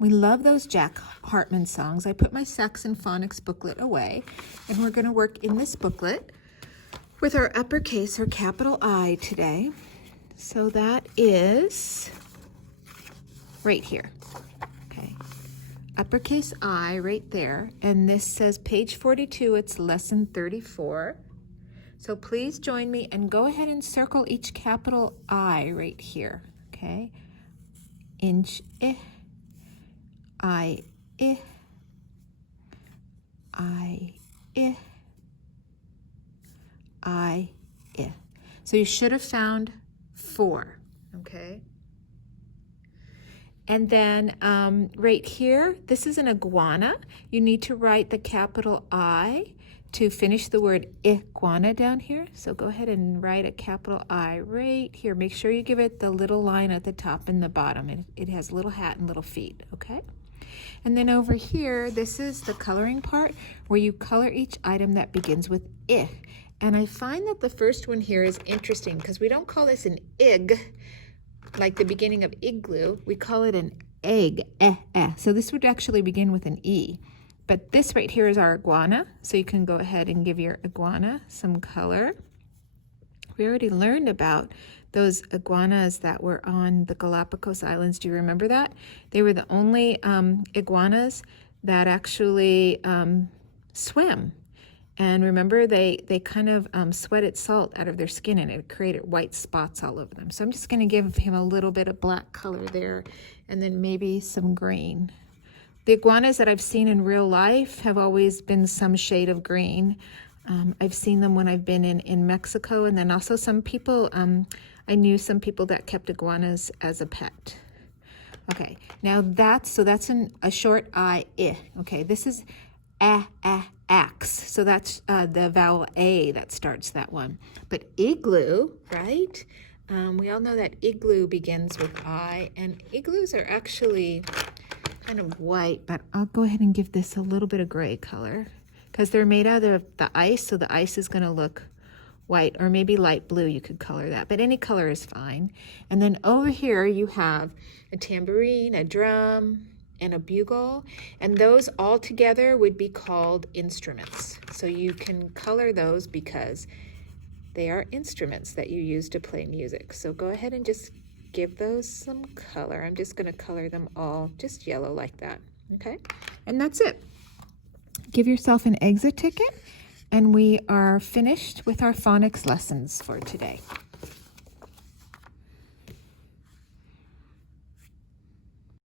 We love those Jack Hartman songs. I put my Saxon Phonics booklet away, and we're going to work in this booklet with our uppercase or capital I today. So that is right here. Okay. Uppercase I right there. And this says page 42. It's lesson 34. So please join me and go ahead and circle each capital I right here. Okay. Inch, I, I. So you should have found 4, okay? And then right here, this is an iguana. You need to write the capital I to finish the word iguana down here. So go ahead and write a capital I right here. Make sure you give it the little line at the top and the bottom. It has a little hat and little feet, okay? And then over here, this is the coloring part where you color each item that begins with I. And I find that the first one here is interesting because we don't call this an ig, like the beginning of igloo. We call it an egg, So this would actually begin with an E. But this right here is our iguana. So you can go ahead and give your iguana some color. We already learned about those iguanas that were on the Galapagos Islands. Do you remember that? They were the only iguanas that actually swam. And remember, they kind of sweated salt out of their skin, and it created white spots all over them. So I'm just going to give him a little bit of black color there, and then maybe some green. The iguanas that I've seen in real life have always been some shade of green. I've seen them when I've been in Mexico, and then also some people, I knew some people that kept iguanas as a pet. Okay, now that's a short I. Okay, this is ax. So that's the vowel A that starts that one. But igloo, right? We all know that igloo begins with I, and igloos are actually kind of white, but I'll go ahead and give this a little bit of gray color because they're made out of the ice, so the ice is going to look white, or maybe light blue. You could color that, but any color is fine. And then over here you have a tambourine, a drum, and a bugle, and those all together would be called instruments. So you can color those because they are instruments that you use to play music. So go ahead and just give those some color. I'm just going to color them all just yellow like that, okay? And that's it. Give yourself an exit ticket, and we are finished with our phonics lessons for today.